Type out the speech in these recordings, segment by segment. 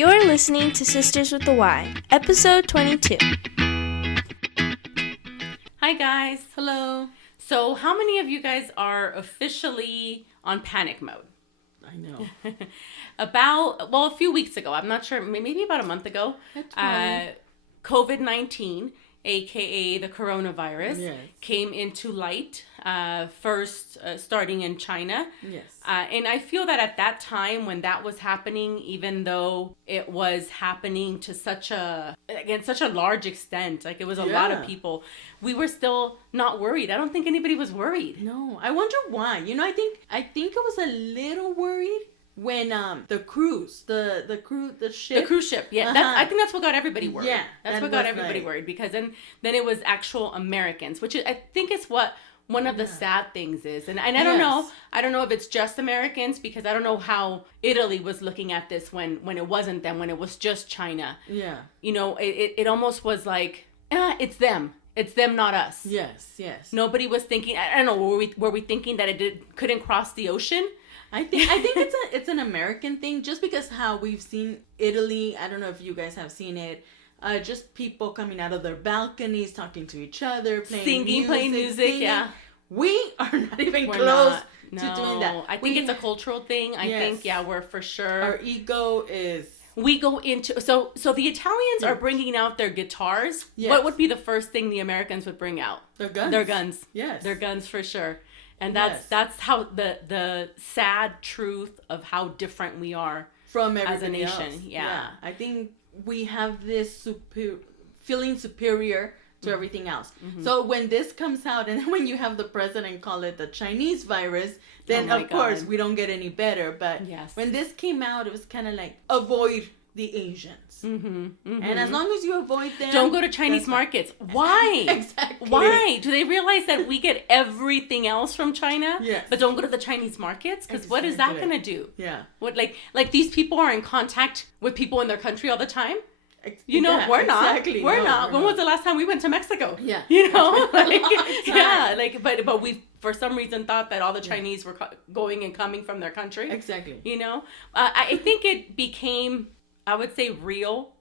You're listening to Sisters with the Y, episode 22. Hi guys. Hello. So how many of you guys are officially on panic mode? I know. A few weeks ago, I'm not sure, maybe about a month ago, COVID-19, aka the coronavirus, came into light, first starting in China. Yes. And I feel that at that time when that was happening, even though it was happening to such a large extent, like it was a lot of people, we were still not worried. I don't think anybody was worried. No, I wonder why. You know, I think it was a little worried when the cruise ship. Yeah, I think that's what got everybody worried. Yeah, that's what got everybody worried, because then it was actual Americans, which I think is what one of the sad things is. And I don't know if it's just Americans, because I don't know how Italy was looking at this when it wasn't them, when it was just China. Yeah. You know, it almost was like, it's them. It's them, not us. Yes. Nobody was thinking, I don't know, were we thinking that couldn't cross the ocean? I think it's an American thing, just because how we've seen Italy. I don't know if you guys have seen it. Just people coming out of their balconies, talking to each other, playing music. Yeah. We are not even close to doing that. I think it's a cultural thing. I think, we're for sure. Our ego is... We go into... So the Italians are bringing out their guitars. Yes. What would be the first thing the Americans would bring out? Their guns. Yes. Their guns, for sure. And that's how the sad truth of how different we are from as a nation. Else. Yeah. I think we have this feeling superior to everything else. Mm-hmm. So when this comes out, and when you have the president call it the Chinese virus, then of course we don't get any better. But when this came out, it was kind of like, avoid the Asians. Mm-hmm, mm-hmm. And as long as you avoid them, don't go to Chinese markets. Why? Exactly. Why? Do they realize that we get everything else from China? Yes. But don't go to the Chinese markets? Because what is that going to do? Yeah. What, like these people are in contact with people in their country all the time? You know, we're not. Exactly. We're not. When was the last time we went to Mexico? Yeah. You know? But we for some reason thought that all the Chinese were going and coming from their country. Exactly. You know? I think it became... I would say real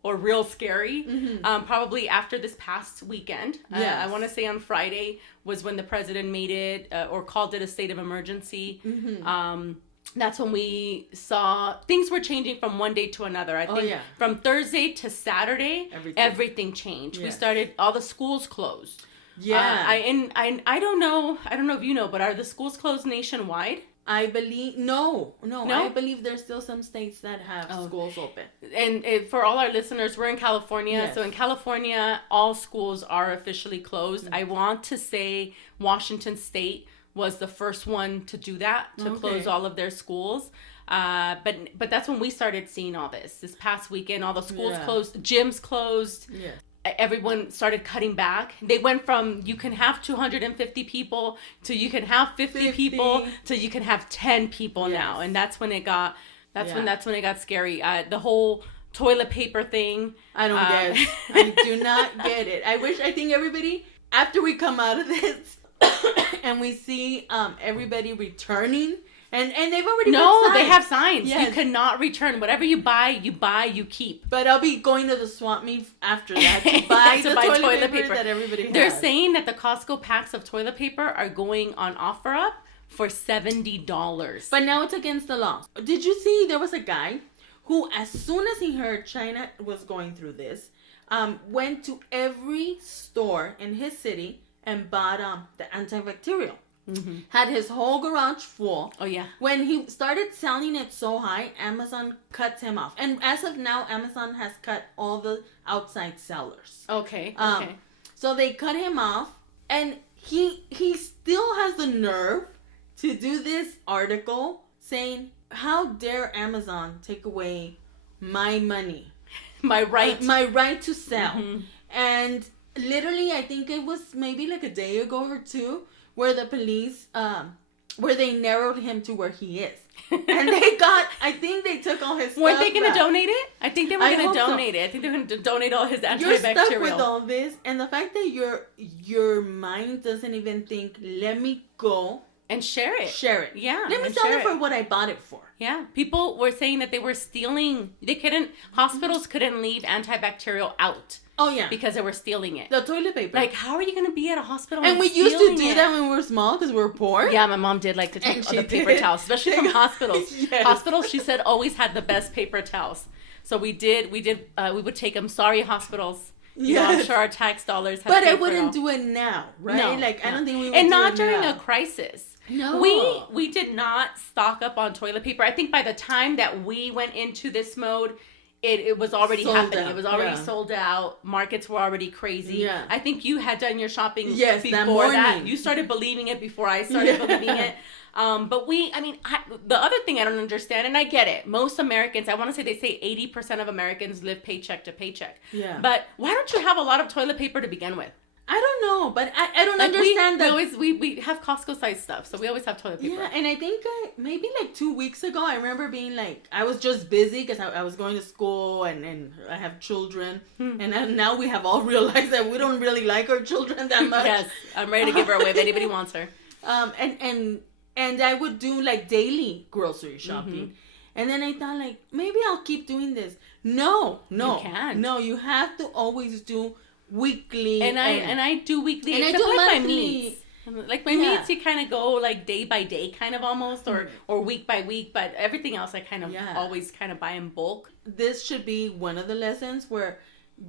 scary, probably after this past weekend. I want to say on Friday was when the president made it or called it a state of emergency. Mm-hmm. That's when we saw things were changing from one day to another. I think from Thursday to Saturday, everything changed. Yes. We started, all the schools closed. Yeah. I don't know if you know, but are the schools closed nationwide? I believe no. I believe there's still some states that have schools open. And for all our listeners, we're in California. So in California, all schools are officially closed. Mm-hmm. I want to say Washington State was the first one to do that, to close all of their schools. But that's when we started seeing all this past weekend. All the schools closed, gyms closed. Yeah. Everyone started cutting back. They went from you can have 250 people to you can have 50 people to you can have 10 people now, and that's when it got when it got scary. The whole toilet paper thing. I don't get it. I do not get it. I think everybody, after we come out of this and we see everybody returning. And they've already got signs. They have signs. Yes. You cannot return. Whatever you buy, you keep. But I'll be going to the swap meet after that to buy the toilet paper that everybody has. They're saying that the Costco packs of toilet paper are going on OfferUp for $70. But now it's against the law. Did you see there was a guy who, as soon as he heard China was going through this, went to every store in his city and bought the antibacterial. Mm-hmm. Had his whole garage full. Oh, yeah. When he started selling it so high, Amazon cuts him off. And as of now, Amazon has cut all the outside sellers. Okay. So they cut him off. And he still has the nerve to do this article saying, how dare Amazon take away my money? My right. My right to sell. Mm-hmm. And literally, I think it was maybe like a day ago or two, where the police, where they narrowed him to where he is. And I think they took all his stuff. Weren't they going to donate it? I think they were going to donate it. I think they're going to donate all his antibacterial. You're stuck with all this, and the fact that your mind doesn't even think, let me go and share it. Yeah. Let me sell it for what I bought it for. Yeah. People were saying that they were stealing. Hospitals couldn't leave antibacterial out. Oh, yeah. Because they were stealing it. The toilet paper. Like, how are you going to be at a hospital and we used to do that when we were small because we were poor? Yeah, my mom did like to take all the paper towels, especially from hospitals. Yes. Hospitals, she said, always had the best paper towels. So we would take them. Sorry, hospitals. You know, I'm sure our tax dollars have But I wouldn't do it now, right? No, I don't think we would and do not it during now. a crisis. No. We did not stock up on toilet paper. I think by the time that we went into this mode, it was already sold happening. out. It was already sold out. Markets were already crazy. Yeah. I think you had done your shopping that before morning. that. You started believing it before I started believing it. But the other thing I don't understand, and I get it, most Americans, I want to say they say 80% of Americans live paycheck to paycheck. Yeah. But why don't you have a lot of toilet paper to begin with? I don't know, but I don't understand that. We have Costco size stuff, so we always have toilet paper. Yeah, and I think maybe like 2 weeks ago, I remember being like, I was just busy because I was going to school and I have children. And now we have all realized that we don't really like our children that much. Yes, I'm ready to give her away if anybody wants her. And I would do like daily grocery shopping. And then I thought like, maybe I'll keep doing this. No. You can't. No, you have to always do weekly. And I do weekly, and I except do for like my monthly. meats. Like my meats, you kind of go like day by day, kind of almost, or week by week. But everything else, I kind of always kind of buy in bulk. This should be one of the lessons where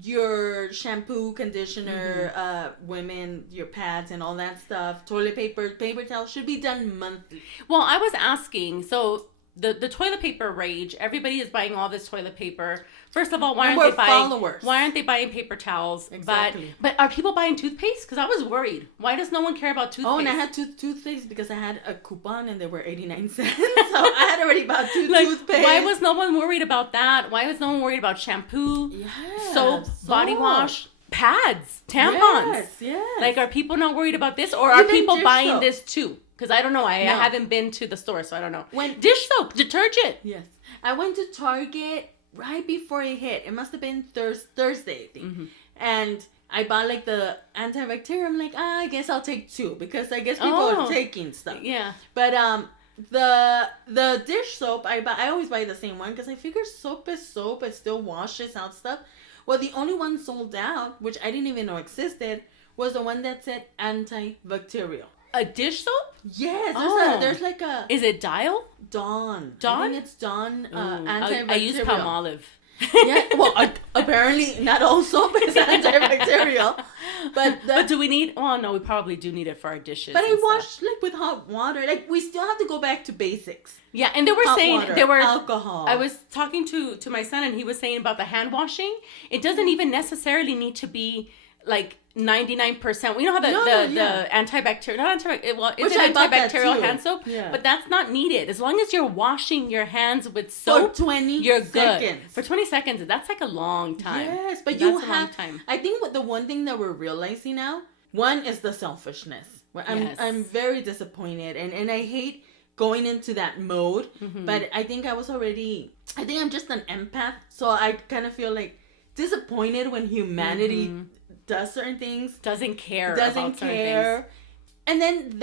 your shampoo, conditioner, women, your pads and all that stuff, toilet paper, paper towels should be done monthly. Well, I was asking, so the toilet paper rage, everybody is buying all this toilet paper. First of all, why aren't they buying paper towels? Exactly. But are people buying toothpaste? Because I was worried. Why does no one care about toothpaste? Oh, and I had toothpaste because I had a coupon and they were 89 cents. So I had already bought toothpaste. Why was no one worried about that? Why was no one worried about shampoo, soap, body wash, pads, tampons? Yes. Like, are people not worried about this? Or are people buying soap. This too? Because I don't know. I haven't been to the store, so I don't know. Dish soap, detergent. Yes. I went to Target right before it hit. It must have been Thursday, I think. And I bought like the antibacterial. I'm like, I guess I'll take 2 because I guess people are taking stuff. Yeah. But the dish soap I always buy the same one because I figure soap. It still washes out stuff. Well, the only one sold out, which I didn't even know existed, was the one that said antibacterial. A dish soap? Yes. There's like a... Is it Dial? Dawn. Dawn? I think it's Dawn antibacterial. I use Palmolive. Yeah, well, apparently not all soap is antibacterial. But do we need... Well, no, we probably do need it for our dishes. But I wash like with hot water. Like, we still have to go back to basics. Yeah, and they were saying... Water, they were alcohol. I was talking to my son, and he was saying about the hand washing. It doesn't even necessarily need to be like 99%. We know how the antibacterial, not antibacterial, well, it's an antibacterial hand soap, but that's not needed. As long as you're washing your hands with soap, for 20 you're seconds. Good. For 20 seconds, that's like a long time. Yes, but that's you a long time. I think the one thing that we're realizing now, one is the selfishness. I'm very disappointed, and I hate going into that mode, but I think I'm just an empath, so I kind of feel like disappointed when humanity does certain things, doesn't care, and then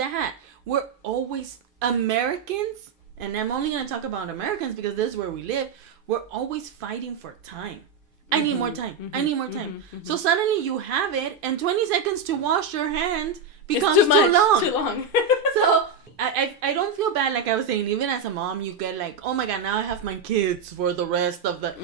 we're always Americans, and I'm only going to talk about Americans because this is where we live. We're always fighting for time. I need more time. I need more time. So suddenly you have it, and 20 seconds to wash your hand becomes too long. So I don't feel bad. Like I was saying, even as a mom, you get like, oh my God, now I have my kids for the rest of the,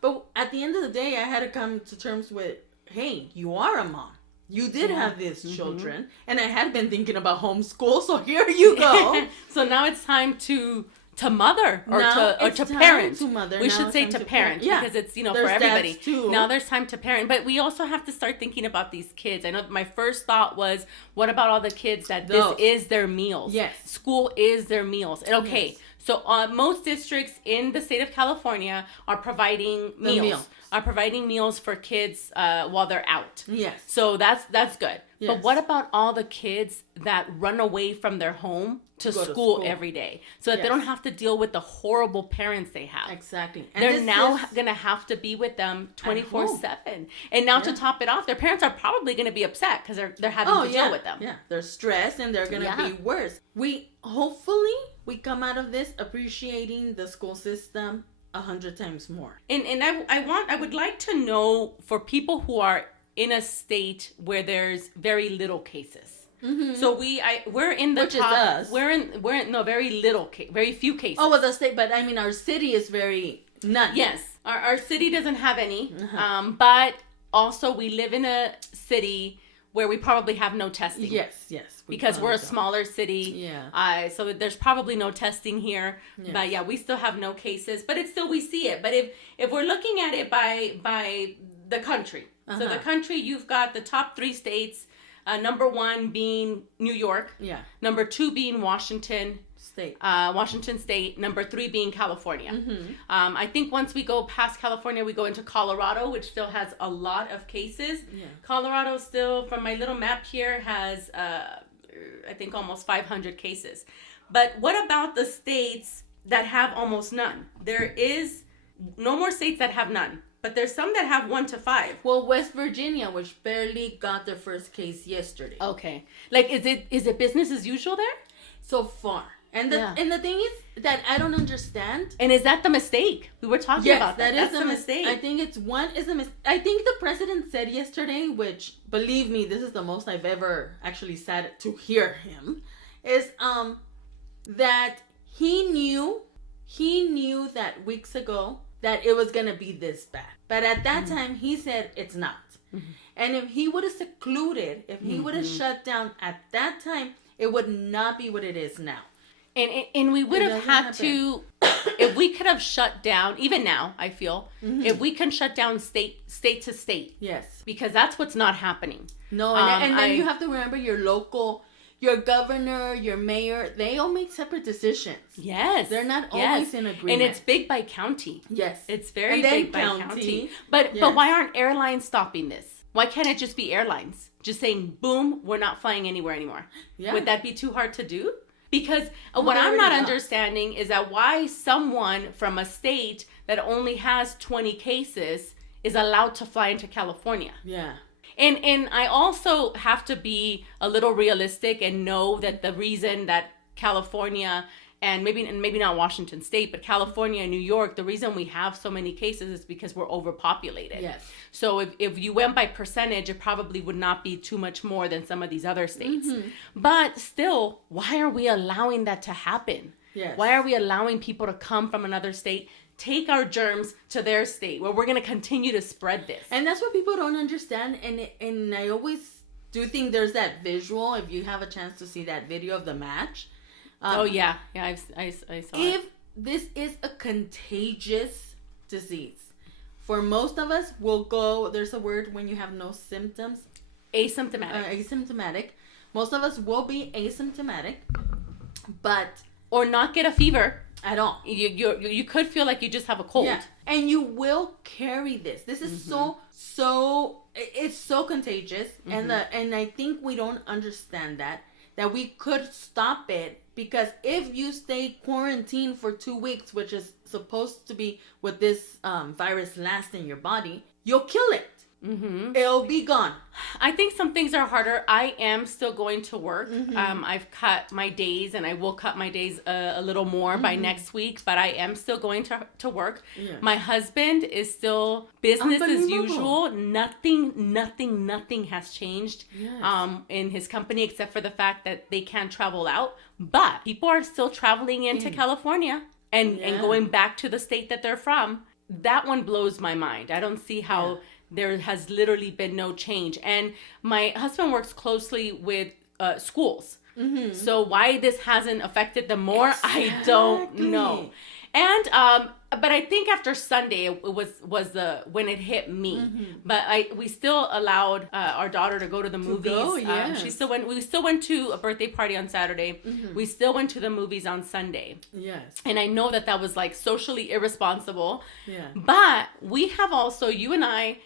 but at the end of the day, I had to come to terms with, hey, you are a mom. You did have these children, and I had been thinking about homeschool, so here you go. So now it's time to mother or to parent. We should say to parent because it's for everybody. Now there's time to parent, but we also have to start thinking about these kids. I know my first thought was, what about all the kids that this is their meals? Yes, school is their meals. And okay. Yes. So most districts in the state of California are providing meals. Are providing meals for kids while they're out. Yes. So that's good. Yes. But what about all the kids that run away from their home to school every day so that they don't have to deal with the horrible parents they have? Exactly. And they're now going to have to be with them 24/7. And now to top it off, their parents are probably going to be upset because they're having to deal with them. Yeah, they're stressed and they're going to be worse. Hopefully we come out of this appreciating the school system 100 times more. And I would like to know, for people who are in a state where there's very little cases. Mm-hmm. So we're in the Which top. is us. We're in no, very few cases. Oh, well, the state, but I mean, our city is none. Yes, our city doesn't have any. But also we live in a city where we probably have no testing. Yes. Because we're a smaller city. Yeah. So there's probably no testing here. Yes. But yeah, we still have no cases. But it's still, we see it. But if we're looking at it by the country. So the country, you've got the top 3 states. Number 1 being New York. Yeah. Number 2 being Washington State. Washington State. Number 3 being California. Mm-hmm. I think once we go past California, we go into Colorado, which still has a lot of cases. Yeah. Colorado still, from my little map here, has I think almost 500 cases. But what about the states that have almost none? There is no more states that have none. But there's some that have 1 to 5. Well, West Virginia, which barely got their first case yesterday. Okay. Like, is it business as usual there? So far. And the thing is that I don't understand. And is that the mistake? We were talking about that. That's the mistake. I think I think the president said yesterday, which, believe me, this is the most I've ever actually said to hear him, is that he knew that weeks ago that it was going to be this bad. But at that time, he said it's not. Mm-hmm. And if he would have secluded, if he would have shut down at that time, it would not be what it is now. And we would have had to, if we could have shut down, even now, I feel, if we can shut down state to state. Yes. Because that's what's not happening. No, and then you have to remember your governor, your mayor, they all make separate decisions. Yes. They're not always in agreement. And it's big by county. Yes. It's very big by county. But why aren't airlines stopping this? Why can't it just be airlines? Just saying, boom, we're not flying anywhere anymore. Yeah. Would that be too hard to do? Because what I'm not understanding is that why someone from a state that only has 20 cases is allowed to fly into California. Yeah. And I also have to be a little realistic and know that the reason that California and maybe not Washington State, but California and New York, the reason we have so many cases is because we're overpopulated. Yes. So if you went by percentage, it probably would not be too much more than some of these other states. Mm-hmm. But still, why are we allowing that to happen? Yes. Why are we allowing people to come from another state, take our germs to their state, where we're going to continue to spread this? And that's what people don't understand. And I always do think there's that visual, if you have a chance to see that video of the match. I saw it. If this is a contagious disease, for most of us, we'll go, there's a word when you have no symptoms. Asymptomatic. Most of us will be asymptomatic, but... Or not get a fever. At all. You could feel like you just have a cold. Yeah. And you will carry this. This is so it's so contagious. Mm-hmm. And I think we don't understand that we could stop it, because if you stay quarantined for 2 weeks, which is supposed to be what this virus lasts in your body, you'll kill it. Mm-hmm. It'll be gone. I think some things are harder. I am still going to work. Mm-hmm. I've cut my days, and I will cut my days a little more by next week, but I am still going to work. Yes. My husband is still business as usual. Nothing has changed in his company, except for the fact that they can't travel out. But people are still traveling into California and going back to the state that they're from. That one blows my mind. I don't see how... Yeah. There has literally been no change. And my husband works closely with schools. Mm-hmm. So why this hasn't affected them more, I don't know. And but I think after Sunday it was when it hit me. Mm-hmm. But we still allowed our daughter to go to the movies. We still went to a birthday party on Saturday. Mm-hmm. We still went to the movies on Sunday. Yes. And I know that was like socially irresponsible. Yeah. But we have also, you and I,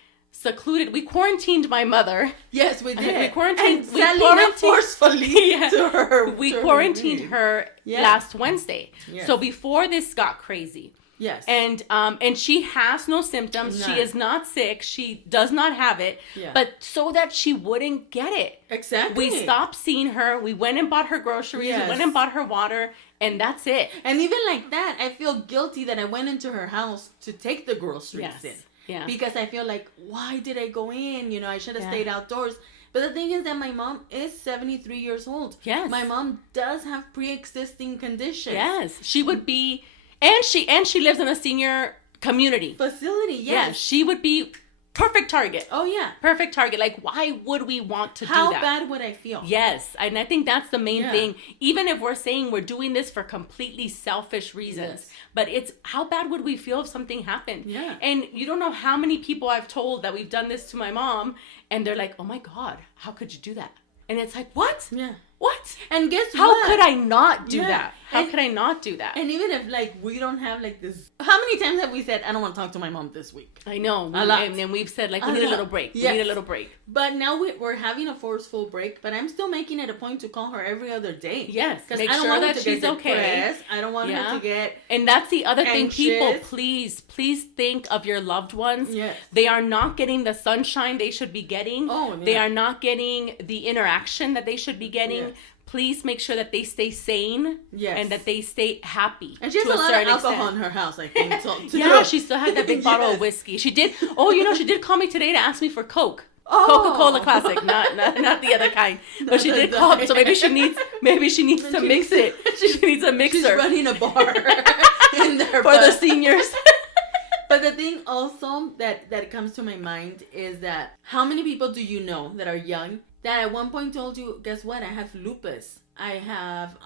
secluded. We quarantined my mother. Yes, we did. We quarantined. And Selena forcefully Yeah. to her. We to quarantined her Yes. last Wednesday. Yes. So before this got crazy. Yes. And she has no symptoms. None. She is not sick. She does not have it. Yeah. But so that she wouldn't get it. Exactly. We stopped seeing her. We went and bought her groceries. Yes. We went and bought her water. And that's it. And even like that, I feel guilty that I went into her house to take the groceries Yes. in. Yeah. Because I feel like, why did I go in? You know, I should have Yeah. stayed outdoors. But the thing is that my mom is 73 years old. Yes. My mom does have pre-existing conditions. Yes. She would be, and she lives in a senior community. Facility, yes. She would be perfect target. Oh, yeah. Perfect target. Like, why would we want to How do that? bad would I feel? Yes, and I think that's the main Yeah. thing. Even if we're saying we're doing this for completely selfish reasons, Yes. but it's how bad would we feel if something happened? Yeah. And you don't know how many people I've told that we've done this to my mom, and they're like, "Oh my God, how could you do that?" And it's like, "What? Yeah. What? And guess How what? could I not do Yeah. that? How And- could I not do that?" And even if, like, we don't have, like, this... How many times have we said, I don't want to talk to my mom this week? I know. A lot. And then we've said, like, we A need a lot. little break. Yes. We need a little break. But now we're having a forceful break, but I'm still making it a point to call her every other day. Yes. Because Make I don't sure want her that to she's get okay. depressed. I don't want Yeah. her to get... And that's the other thing, people, Anxious. please think of your loved ones. Yes. They are not getting the sunshine they should be getting. Oh, They yeah. are not getting the interaction that they should be getting. Yes. Please make sure that they stay sane. Yes. And that they stay happy. And she has to a lot of certain alcohol extent. in her house, I think. So, Yeah, she still had that big bottle of Yes. whiskey. She did. Oh, she did call me today to ask me for Coke. Oh. Coca-Cola Classic, not the other kind. But she did call, so maybe she needs to mix it. She needs a mixer. She's running a bar in there. For the seniors. But the thing also that comes to my mind is that how many people do you know that are young that at one point told you, guess what? I have lupus. I have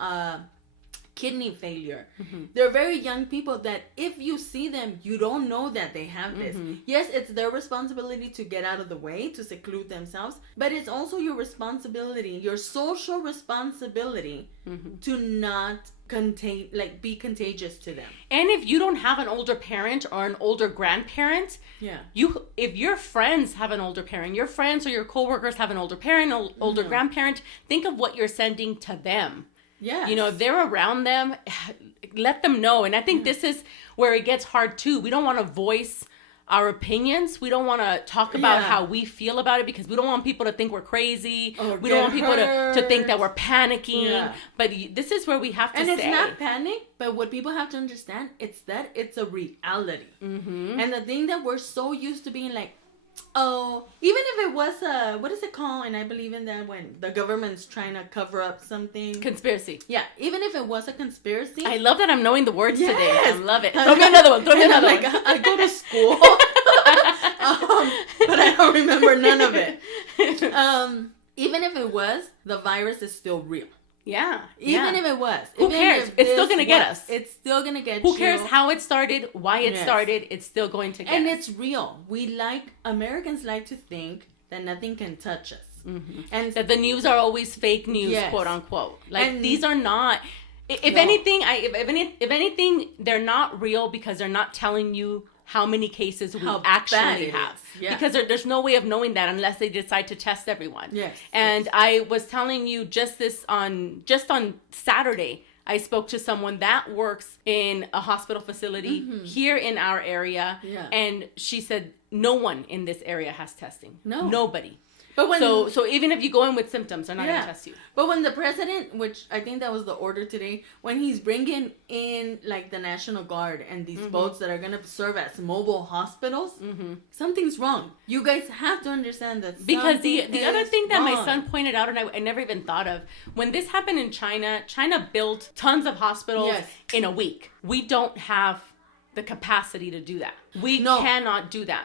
kidney failure. Mm-hmm. They're very young people that if you see them, you don't know that they have this. Mm-hmm. Yes, it's their responsibility to get out of the way, to seclude themselves, but it's also your responsibility, your social responsibility Mm-hmm. to not be contagious to them. And if you don't have an older parent or an older grandparent, Yeah. if your friends have an older parent, your friends or your coworkers have an older parent, older grandparent, think of what you're sending to them. Yeah. If they're around them, let them know. And I think this is where it gets hard too. We don't want to voice our opinions. We don't want to talk about Yeah. how we feel about it because we don't want people to think we're crazy. Or We don't want get people to think that hurt. we're panicking. Yeah. But this is where we have to And say. it's not panic, but what people have to understand, it's a reality. Mm-hmm. And the thing that we're so used to being like, oh, even if it was what is it called? And I believe in that when the government's trying to cover up something. Conspiracy. Yeah, even if it was a conspiracy. I love that I'm knowing the words today. I Yes. love it. Throw me another one. Throw me And I'm another like, one. I go to school, but I don't remember none of it. Even if it was, the virus is still real. Yeah. Even if it was. Who even cares? if It's still this gonna get was, us. It's still gonna get Who you. cares how it started, why it Yes. started? It's still going to get And us. it's real. Americans like to think that nothing can touch us. Mm-hmm. And That the news are always fake news, Yes. quote unquote. Like And- these are not. If No. anything, if anything, they're not real because they're not telling you how many cases we How bad actually it have. is. Yeah. Because there's no way of knowing that unless they decide to test everyone. Yes, And yes. I was telling you just on Saturday, I spoke to someone that works in a hospital facility here in our area. Yeah. And she said no one in this area has testing. No. Nobody. but when So even if you go in with symptoms, they're not going to test you. But when the president, which I think that was the order today, when he's bringing in like the National Guard and these boats that are going to serve as mobile hospitals, something's wrong. You guys have to understand that. Because the something other is thing that my wrong. son pointed out, and I never even thought of, when this happened in China built tons of hospitals Yes. in a week. We don't have the capacity to do that. We No. cannot do that.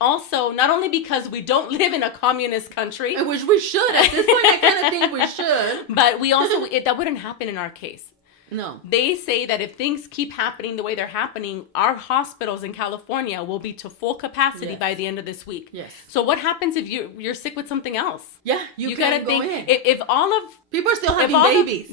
Also, not only because we don't live in a communist country, I wish we should. At this point, I kind of think we should. but we also, that wouldn't happen in our case. No. They say that if things keep happening the way they're happening, our hospitals in California will be to full capacity Yes. by the end of this week. Yes. So what happens if you're sick with something else? Yeah, you gotta can't go think in. if all of People are still if having all babies.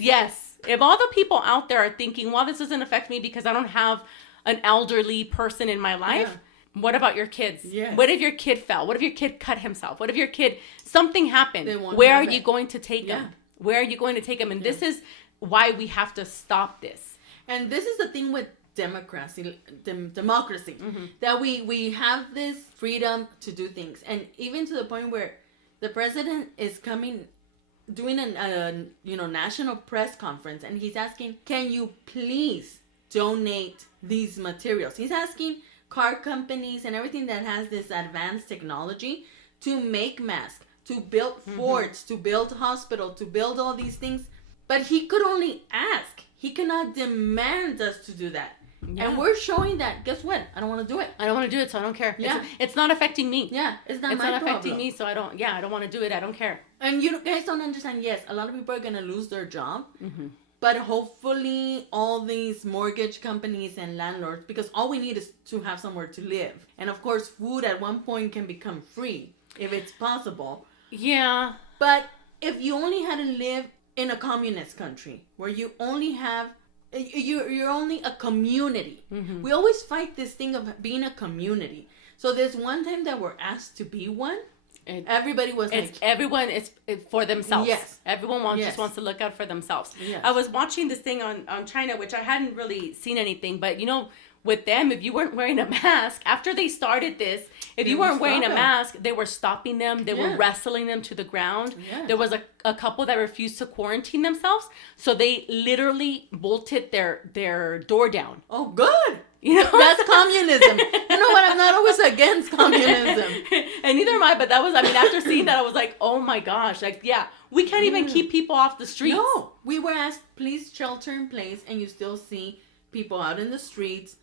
if all the people out there are thinking, well, this doesn't affect me because I don't have an elderly person in my life, Yeah. What about your kids? Yes. What if your kid fell? What if your kid cut himself? What if your kid, something happened? Where are you going to take him? Where are you going to take him? And this is why we have to stop this. And this is the thing with democracy, that we have this freedom to do things. And even to the point where the president is doing a national press conference, and he's asking, can you please donate these materials? He's asking car companies and everything that has this advanced technology to make masks, to build forts, to build hospitals, to build all these things. But he could only ask. He cannot demand us to do that. Yeah. And we're showing that, guess what? I don't want to do it. I don't want to do it, so I don't care. Yeah. It's not affecting me. Yeah, it's not affecting me, so I don't want to do it. I don't care. And you guys don't understand, yes, a lot of people are going to lose their job. But hopefully all these mortgage companies and landlords, because all we need is to have somewhere to live. And of course, food at one point can become free, if it's possible. Yeah. But if you only had to live in a communist country, where you only have, you're only a community. We always fight this thing of being a community. So there's one time that we're asked to be one. Everybody was like... Everyone is for themselves. Yes. Everyone just wants to look out for themselves. Yes. I was watching this thing on China, which I hadn't really seen anything. But, with them, if you weren't wearing a mask, after they started this, if you weren't wearing a mask, they were stopping them. They were wrestling them to the ground. Yeah. There was a couple that refused to quarantine themselves. So they literally bolted their door down. Oh, good. That's communism. You know what? I'm not always against communism. And neither am I, but after seeing that, I was like, oh my gosh. We can't even keep people off the streets. No. We were asked, please shelter in place, and you still see people out in the streets.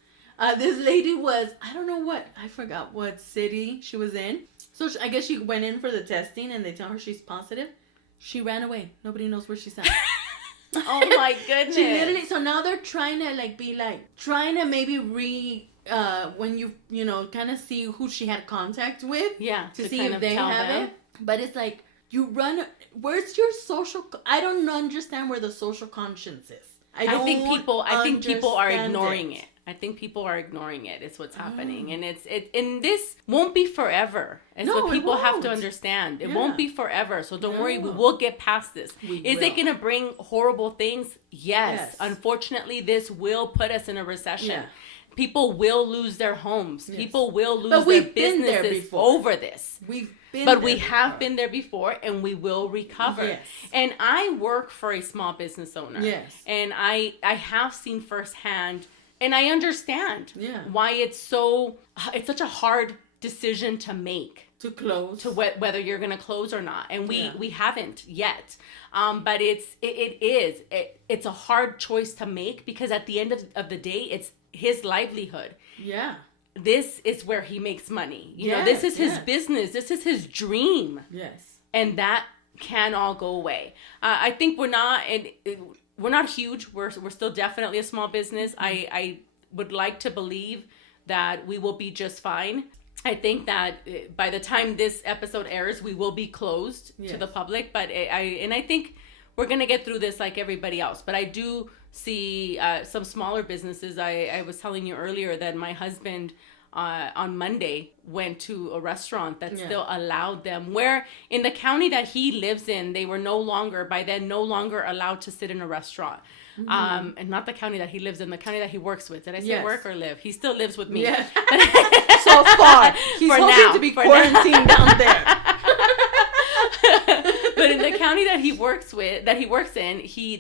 This lady was, I forgot what city she was in. So I guess she went in for the testing, and they tell her she's positive. She ran away. Nobody knows where she's at. Oh my goodness. She literally, so now they're trying to maybe when you kind of see who she had contact with. Yeah. To see if they have it. But it's like, where's your social, I don't understand where the social conscience is. I think people are ignoring it. I think people are ignoring it. It's what's happening. And and this won't be forever. And so people have to understand. It won't be forever. So don't worry. We will get past this. Is it going to bring horrible things? Yes. Unfortunately, this will put us in a recession. Yeah. People will lose their homes. Yes. People will lose their businesses over this. We have been there before, and we will recover. Yes. And I work for a small business owner. Yes. And I have seen firsthand, and I understand why it's such a hard decision to make. To close. To whether you're going to close or not. And we haven't yet. But it's a hard choice to make, because at the end of the day, it's his livelihood. Yeah. This is where he makes money. This is his business. This is his dream. Yes. And that can all go away. I think we're not huge. We're still definitely a small business. I would like to believe that we will be just fine. I think that by the time this episode airs, we will be closed to the public. But I think we're going to get through this like everybody else. But I do see some smaller businesses. I was telling you earlier that my husband on Monday went to a restaurant that still allowed them, where in the county that he lives in, they were no longer allowed to sit in a restaurant. Mm-hmm. And not the county that he lives in, the county that he works with. Did I say work or live? He still lives with me. Yeah. So far. He's hoping to be quarantined down there. But in the county that he works in,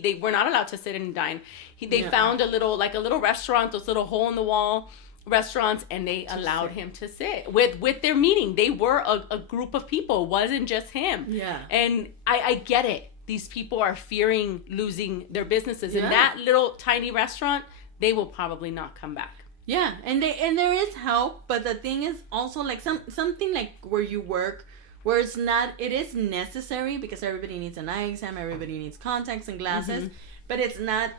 they were not allowed to sit and dine. They found a little restaurant, those little hole in the wall restaurants, and they allowed him to sit with their meeting. They were a group of people. It wasn't just him. Yeah. And I get it. These people are fearing losing their businesses. In that little tiny restaurant, they will probably not come back. Yeah, and there is help, but the thing is also like something like where you work, where it is necessary, because everybody needs an eye exam, everybody needs contacts and glasses, but it's not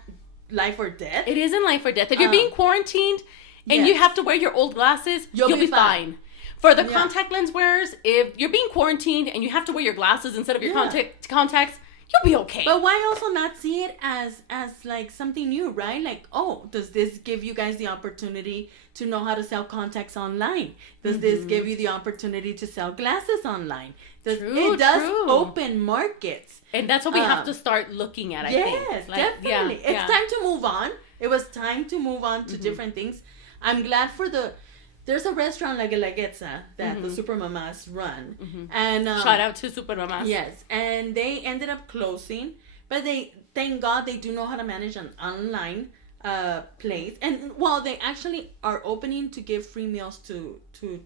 life or death. It isn't life or death. If you're being quarantined and you have to wear your old glasses, you'll be fine. For the contact lens wearers, if you're being quarantined and you have to wear your glasses instead of your contacts, you'll be okay. But why also not see it as like something new, right? Like, oh, does this give you guys the opportunity to know how to sell contacts online? Does this give you the opportunity to sell glasses online? It does open markets. And that's what we have to start looking at, I think. Yes, definitely. It's time to move on. It was time to move on to different things. I'm glad for there's a restaurant like La Guelaguetza that the Super Mamas run. And shout out to Super Mamas. Yes, and they ended up closing, but thank God they do know how to manage an online place. And well, they actually are opening to give free meals to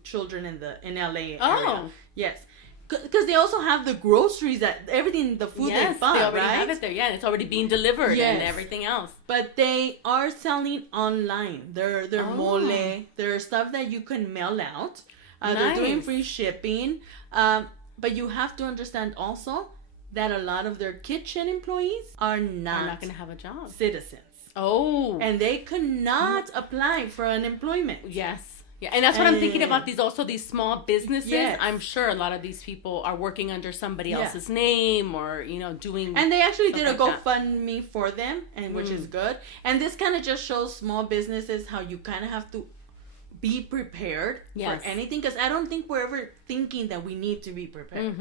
children in LA area. Oh. Yes. Because they also have the groceries, the food they bought, they already right? have it there. Yeah, it's already being delivered and everything else. But they are selling online. Their mole, their stuff that you can mail out. They're doing free shipping. But you have to understand also that a lot of their kitchen employees are not going to have a job. Citizens. Oh. And they could not apply for unemployment. Yes. Yeah, and that's what I'm thinking about these small businesses. Yes. I'm sure a lot of these people are working under somebody else's name or, doing. And they actually did a GoFundMe for them, and which is good. And this kind of just shows small businesses how you kind of have to be prepared for anything. Because I don't think we're ever thinking that we need to be prepared.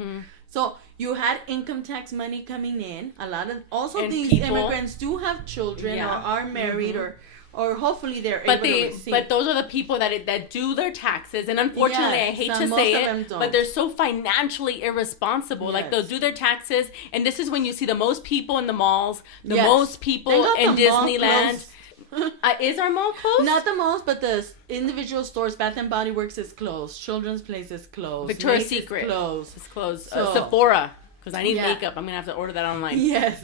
So you had income tax money coming in. A lot of these immigrants do have children or are married or hopefully they're able to receive. But those are the people that do their taxes, and unfortunately, I hate to say it, but they're so financially irresponsible. Like they'll do their taxes, and this is when you see the most people in the malls, the most people in Disneyland. Is our mall closed? Not the most, but the individual stores. Bath and Body Works is closed. Children's Place is closed. Victoria's Secret is closed. Sephora, because I need makeup. I'm gonna have to order that online. Yes,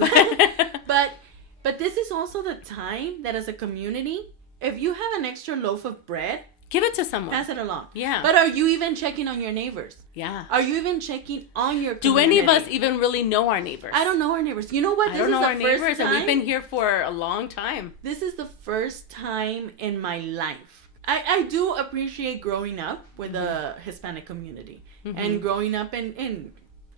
But this is also the time that as a community, if you have an extra loaf of bread, give it to someone. Pass it along. Yeah. But are you even checking on your neighbors? Yeah. Are you even checking on your community? Do any of us even really know our neighbors? I don't know our neighbors. You know what? I don't know our neighbors, and we've been here for a long time. This is the first time in my life. I do appreciate growing up with the Hispanic community and growing up in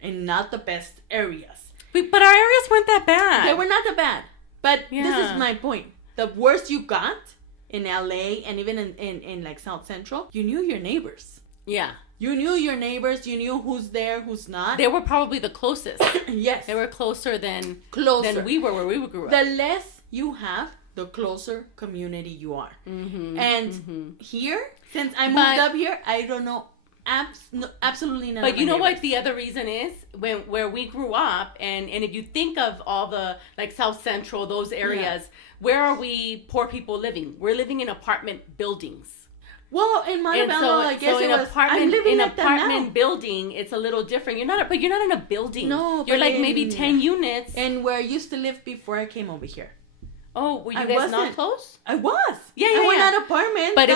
not the best areas. But our areas weren't that bad. They were not that bad. But this is my point. The worst you got in LA and even in like South Central, you knew your neighbors. Yeah. You knew your neighbors. You knew who's there, who's not. They were probably the closest. Yes. They were closer than we were where we grew up. The less you have, the closer community you are. And here, since I moved up here, I don't know absolutely none. But you know what the other reason is? Where we grew up, and if you think of all the like South Central, those areas, where are we poor people living? We're living in apartment buildings. Well, in Montebello, I guess in an apartment building, it's a little different. You're not in a building. No, you're like maybe 10 units. And where I used to live before I came over here. Oh, were you guys not close? I was. Yeah. We're not apartments. But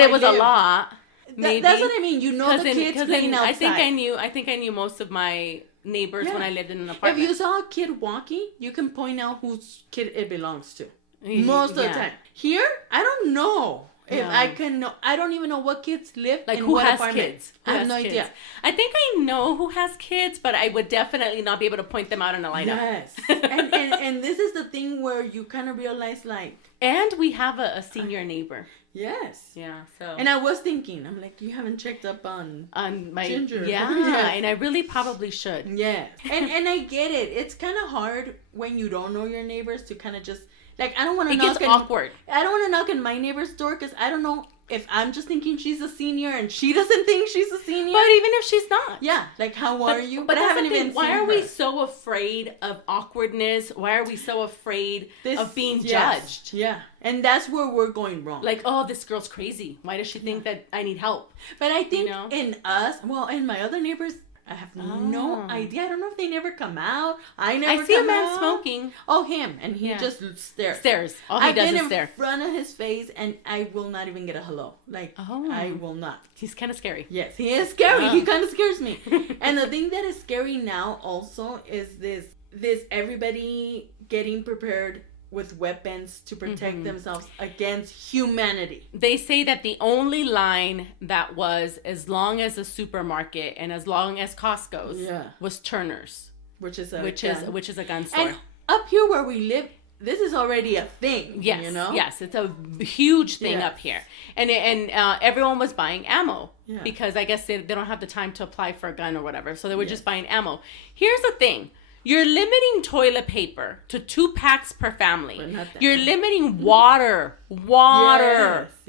it was a lot. Maybe. That's what I mean. You know, the kids playing outside. I think I knew most of my neighbors when I lived in an apartment. If you saw a kid walking, you can point out whose kid it belongs to. Most of the time. Here, I don't know if I can know. I don't even know what kids live like in who what has apartment. Kids. I have no idea. I think I know who has kids, but I would definitely not be able to point them out in a lineup. Yes. and this is the thing where you kind of realize like. And we have a senior neighbor. Yes. Yeah. So. And I was thinking, I'm like, you haven't checked up on my Ginger. Yeah. And I really probably should. Yeah. And I get it. It's kind of hard when you don't know your neighbors to kind of just like I don't want to knock. It gets awkward. I don't want to knock on my neighbor's door because I don't know if I'm just thinking she's a senior and she doesn't think she's a senior. But even if she's not. Yeah. Like, how are you? But I haven't even seen Why are her. we so afraid of awkwardness? Why are we so afraid of being judged? Yeah. And that's where we're going wrong. Like, oh, this girl's crazy. Why does she think that I need help? But I think in my other neighbors, I have no idea. I don't know if they never come out. I see a man smoking. Oh, him. And he just stares. All he does is I've been stare. in front of his face and I will not even get a hello. Like, I will not. He's kind of scary. Yes, he is scary. He kind of scares me. And the thing that is scary now also is this everybody getting prepared with weapons to protect themselves against humanity. They say that the only line that was as long as a supermarket and as long as Costco's was Turner's. which is a gun store. And up here where we live, this is already a thing. Yes, you know? Yes, it's a huge thing up here, and everyone was buying ammo because I guess they don't have the time to apply for a gun or whatever, so they were just buying ammo. Here's the thing. You're limiting toilet paper to 2 packs per family. You're limiting water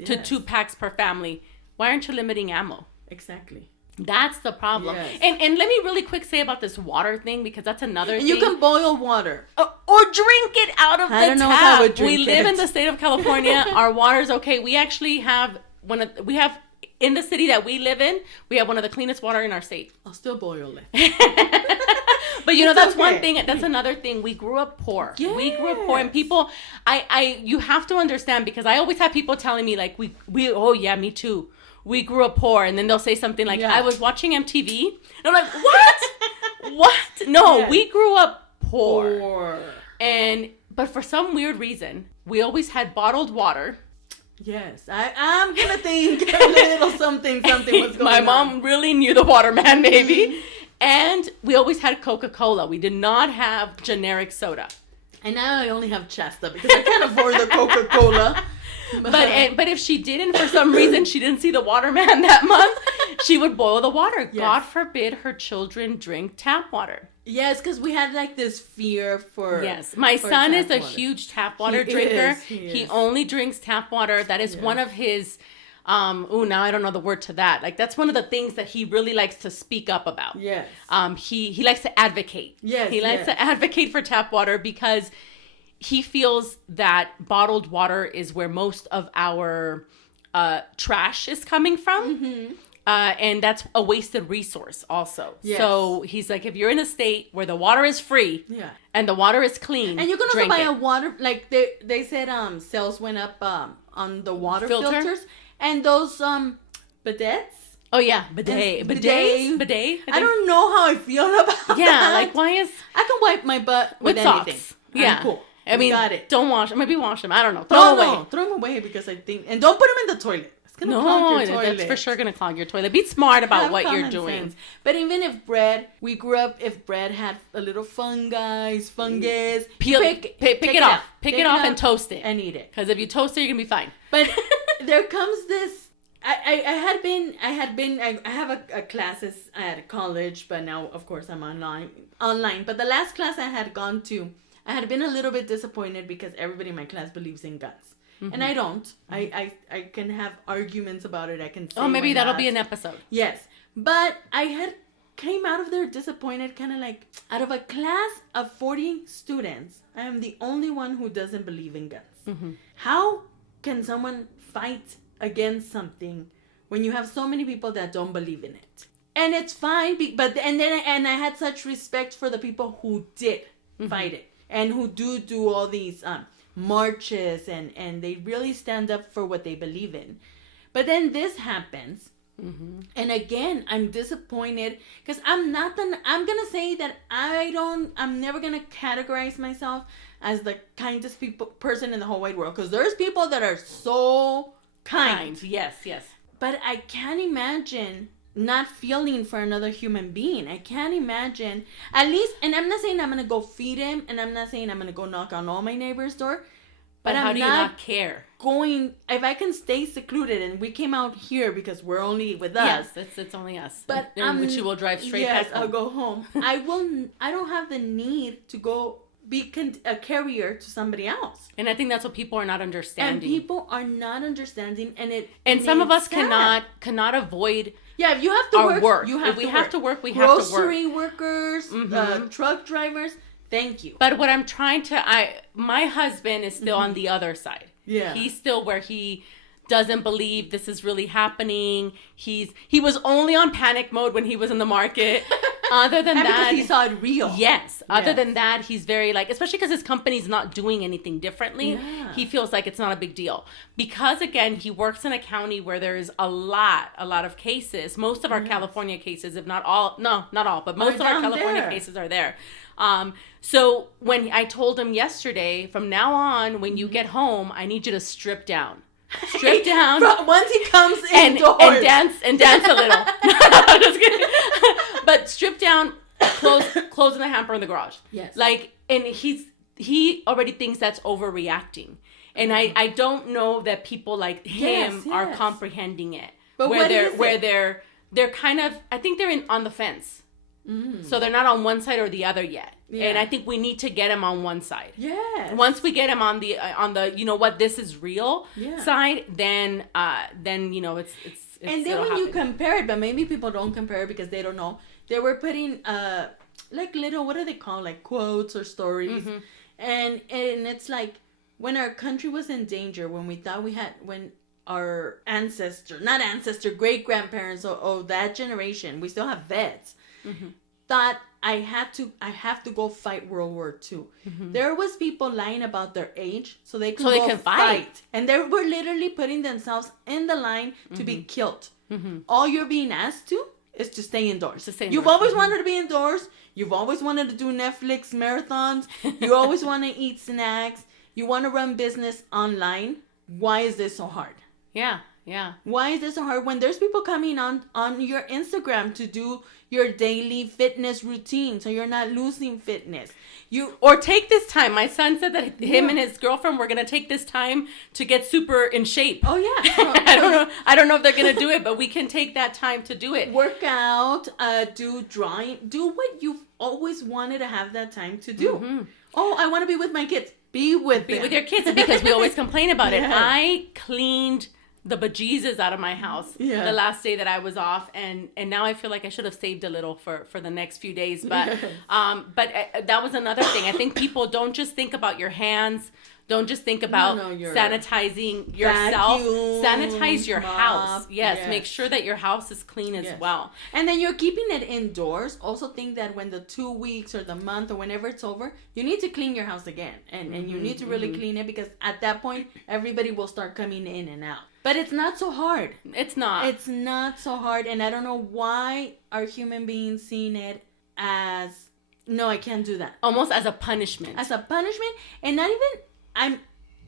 to 2 packs per family. Why aren't you limiting ammo? Exactly. That's the problem. Yes. And let me really quick say about this water thing, because that's another thing. You can boil water. Or drink it out of the tap. I don't know if I would drink We live in the state of California. Our water's okay. We actually have in the city that we live in, we have one of the cleanest water in our state. I'll still boil it. But that's one thing. That's another thing. We grew up poor. Yes. We grew up poor, and people, you have to understand, because I always have people telling me like, oh yeah, me too. We grew up poor, and then they'll say something like, I was watching MTV. And I'm like, what? What? No, we grew up poor. But for some weird reason, we always had bottled water. Yes, I'm gonna think a little something was going on. My mom really knew the waterman, maybe. And we always had Coca-Cola. We did not have generic soda. And now I only have Shasta because I can't afford the Coca-Cola. But if she didn't, for some reason, she didn't see the waterman that month, she would boil the water. Yes. God forbid her children drink tap water. Yes, because we had like this fear for... Yes, my son is a huge tap water drinker. He only drinks tap water. That is one of his... now I don't know the word to that. Like, that's one of the things that he really likes to speak up about. Yes. He likes to advocate. Yes. He likes to advocate for tap water because he feels that bottled water is where most of our trash is coming from. Mm-hmm. And that's a wasted resource also. Yes. So he's like, if you're in a state where the water is free and the water is clean, and you can also buy a water, like they said sales went up on the water filters and those bidets. Oh yeah, bidet. I don't know how I feel about that. Yeah, like why is... I can wipe my butt with anything. Socks. Yeah. I'm cool. I mean, don't wash them. Maybe wash them. I don't know. Throw them away because I think... And don't put them in the toilet. It's going to clog your toilet. That's for sure going to clog your toilet. Be smart about what you're doing. Sense. But even if we grew up, if bread had a little fungus, pick it off. Pick it off and toast it. And eat it. Because if you toast it, you're going to be fine. But there comes this... I have a classes at college, but now, of course, I'm online. But the last class I had gone to, I had been a little bit disappointed because everybody in my class believes in guns. Mm-hmm. And I don't. Mm-hmm. I can have arguments about it. I can say maybe that'll be an episode. Yes. But I came out of there disappointed, kind of like, out of a class of 40 students, I am the only one who doesn't believe in guns. Mm-hmm. How can someone fight against something when you have so many people that don't believe in it? And it's fine, but I had such respect for the people who did fight it and who do all these marches and they really stand up for what they believe in. But then this happens, and again I'm disappointed because I'm gonna say that I'm never gonna categorize myself as the kindest person in the whole wide world, because there's people that are so kind. Yes. But I can't imagine not feeling for another human being. I can't imagine, at least, and I'm not saying I'm going to go feed him, and I'm not saying I'm going to go knock on all my neighbors' door. But how do you not care? If I can stay secluded, and we came out here because we're only with us. Yes, it's only us. But which you will drive straight back home. I'll go home. I don't have the need to go be a carrier to somebody else. And I think that's what people are not understanding. And people are not understanding, and some of us cannot avoid. Yeah, if you have to work. You have if we have to work, we have to work. Grocery workers, truck drivers. Thank you. But what I'm trying to, my husband is still on the other side. Yeah, he's still where he doesn't believe this is really happening. He was only on panic mode when he was in the market. Other than that, because he saw it real. Yes. Other than that, he's very especially because his company's not doing anything differently. Yeah. He feels like it's not a big deal because, again, he works in a county where there's a lot of cases. Most of our California cases, if not all, not all, but most of our California cases are there. So when I told him yesterday, from now on, when you get home, I need you to strip down. Strip down. Once he comes indoors. And dance a little. No, I'm just kidding. But strip down clothes in the hamper in the garage. Yes. Like, and he already thinks that's overreacting. And I don't know that people like him are comprehending it. But they're kind of, I think they're on the fence. So they're not on one side or the other yet. Yeah. And I think we need to get him on one side. Yes. Once we get him on the you know what, this is real side, then you know it's and then when you compare it, but maybe people don't compare it because they don't know. They were putting like little, what do they call, like quotes or stories, and it's like when our country was in danger, when we thought when our great grandparents or that generation, we still have vets, thought I have to go fight World War II. There was people lying about their age so they could fight. And they were literally putting themselves in the line to be killed. All you're being asked to is to stay indoors. You've always wanted to be indoors. You've always wanted to do Netflix marathons. You always want to eat snacks. You want to run business online. Why is this so hard? Yeah. Yeah. Why is this so hard when there's people coming on your Instagram to do your daily fitness routine so you're not losing fitness? Or take this time. My son said that him and his girlfriend were going to take this time to get super in shape. Oh, yeah. I don't know if they're going to do it, but we can take that time to do it. Work out, do drawing, do what you've always wanted to have that time to do. Oh, I want to be with my kids. Be with your kids, because we always complain about it. I cleaned the bejesus out of my house the last day that I was off, and now I feel like I should have saved a little for the next few days, but that was another thing. I think people don't just think about your hands, don't just think about sanitizing yourself. Sanitize your house. Yes, make sure that your house is clean as well. And then you're keeping it indoors. Also think that when the 2 weeks or the month or whenever it's over, you need to clean your house again. And you need to really clean it, because at that point, everybody will start coming in and out. But it's not so hard. It's not. It's not so hard. And I don't know why are human beings seeing it as, no, I can't do that. Almost as a punishment. As a punishment. And not even...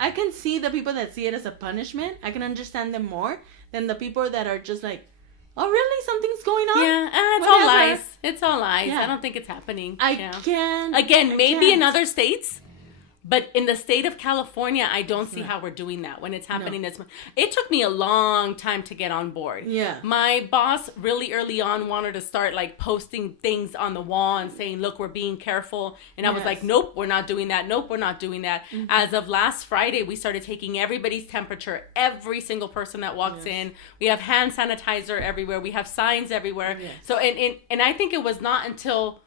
I can see the people that see it as a punishment. I can understand them more than the people that are just like, oh, really? Something's going on? Yeah, it's all lies. It's all lies. Yeah. I don't think it's happening. Again, maybe in other states, but in the state of California, I don't see how we're doing that when it's happening this much. It took me a long time to get on board. Yeah. My boss really early on wanted to start like posting things on the wall and saying, look, we're being careful. And I was like, nope, we're not doing that. Nope, we're not doing that. As of last Friday, we started taking everybody's temperature, every single person that walks in. We have hand sanitizer everywhere. We have signs everywhere. Yes. So, and I think it was not until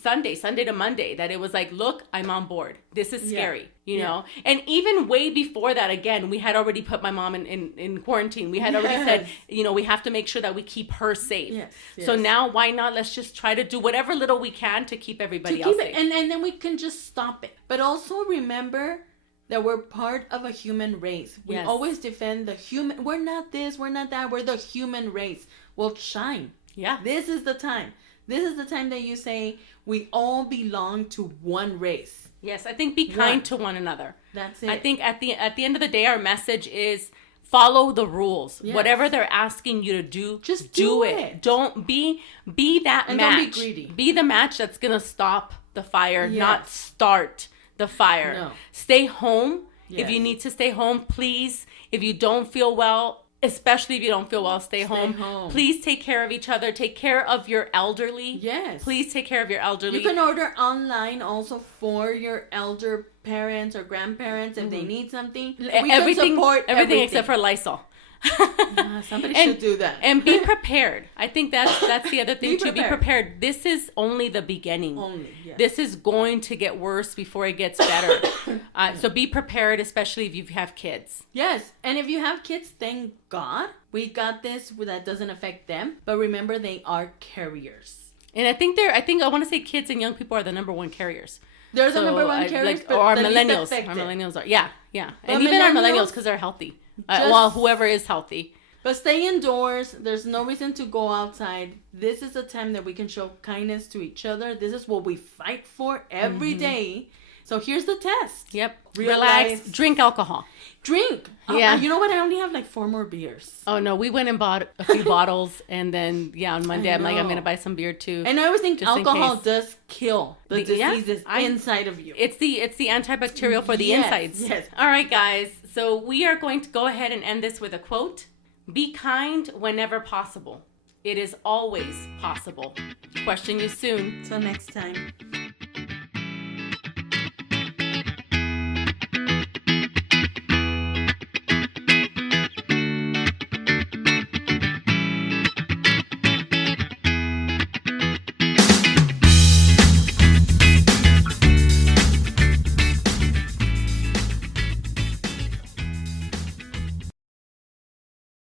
Sunday to Monday that it was like, look, I'm on board. This is scary, you know? And even way before that, again, we had already put my mom in quarantine. We had already said, you know, we have to make sure that we keep her safe. So now why not? Let's just try to do whatever little we can to keep everybody else safe. And then we can just stop it. But also remember that we're part of a human race. We always defend the human. We're not this, we're not that. We're the human race. Well, shine. Yeah. This is the time. This is the time that you say we all belong to one race. Yes, I think be kind to one another. That's it. I think at the end of the day, our message is follow the rules. Yes. Whatever they're asking you to do, just do it. Don't be that and match. Don't be greedy. Be the match that's gonna stop the fire, not start the fire. No. Stay home. If you need to stay home, please. If you don't feel well, especially if you don't feel well, stay home. Please take care of each other. Take care of your elderly. Yes. Please take care of your elderly. You can order online also for your elder parents or grandparents if they need something. We can support everything except for Lysol. Somebody should do that. And be prepared. I think that's the other thing too. Be prepared. This is only the beginning. This is going to get worse before it gets better. So be prepared, especially if you have kids. Yes, and if you have kids, thank God we got this. That doesn't affect them. But remember, they are carriers. And I think I want to say kids and young people are the number one carriers. They're the number one carriers, but our millennials. Our millennials are. Yeah. And even our millennials, because they're healthy. Whoever is healthy. But stay indoors. There's no reason to go outside. This is a time that we can show kindness to each other. This is what we fight for every day. So here's the test. Yep. Realize- Relax. Drink alcohol. Drink. Yeah. You know what? I only have like 4 more beers. Oh no, we went and bought a few bottles, and then on Monday I'm like, I'm gonna buy some beer too. And I always think just in alcohol case. does kill the diseases inside of you. It's the antibacterial for the insides. Yes. All right, guys. So we are going to go ahead and end this with a quote. Be kind whenever possible. It is always possible. Question you soon. Till next time.